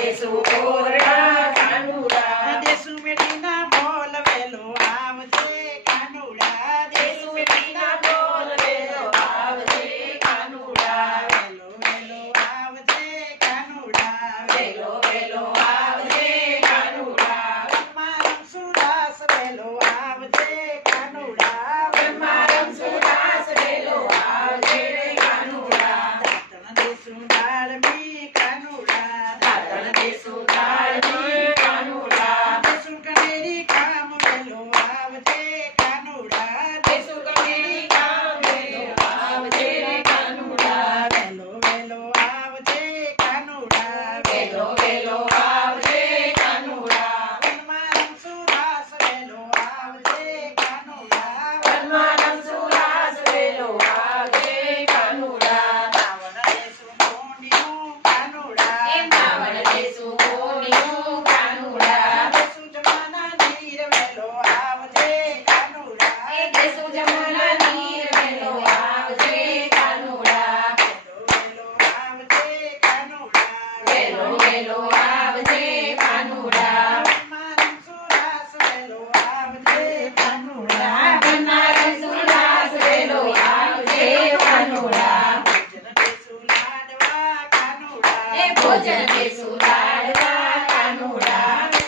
દેસુ ઓરડા કાનુડા દેસુ મેઠીના બોલ વેલો આવજે કાનુડા દેસુ મેઠીના બોલ વેલો આવજે કાનુડા વેલો વેલો આવજે કાનુડા વેલો વેલો આવજે કાનુડા મારમ સુદાસ વેલો આવજે કાનુડા મારમ સુદાસ વેલો આવજે કાનુડા દાતણ દેસુ ડાળમી કાનુડા દાતણ દેસુ ડાળમી કાનુડા દેસુ કનેરી કામ વેલો આવજે કાનુડા દેસુ કનેરી કામ વેલો આવજે કાનુડા વેલો વેલો આવજે કાનુડા વેલો વેલો આવજે કાનુડા મારમ સુદાસ વેલો આવજે કાનુડા વનમારમ સુદાસ વેલો આવજે કાનુડા રાવણ દેસુ મોંડીનું કાનુડા એ નાવણ દેસુ મોનીનું કાનુડા દેસુ જમાના નીર વેલો આવજે કાનુડા એ દેસુ જમના નીર વેલો આવજે કાનુડા વેલો આવજે કાનુડા વેલો વેલો આવજે કાનુડા મારમ સુદાસ વેલો આવજે કાનુડા વનમારમ સુદાસ વેલો આવજે કાનુડા ભજન દેસુ લાડવા કાનુડા એ ભોજન દેસુ લાડવા કાનુડા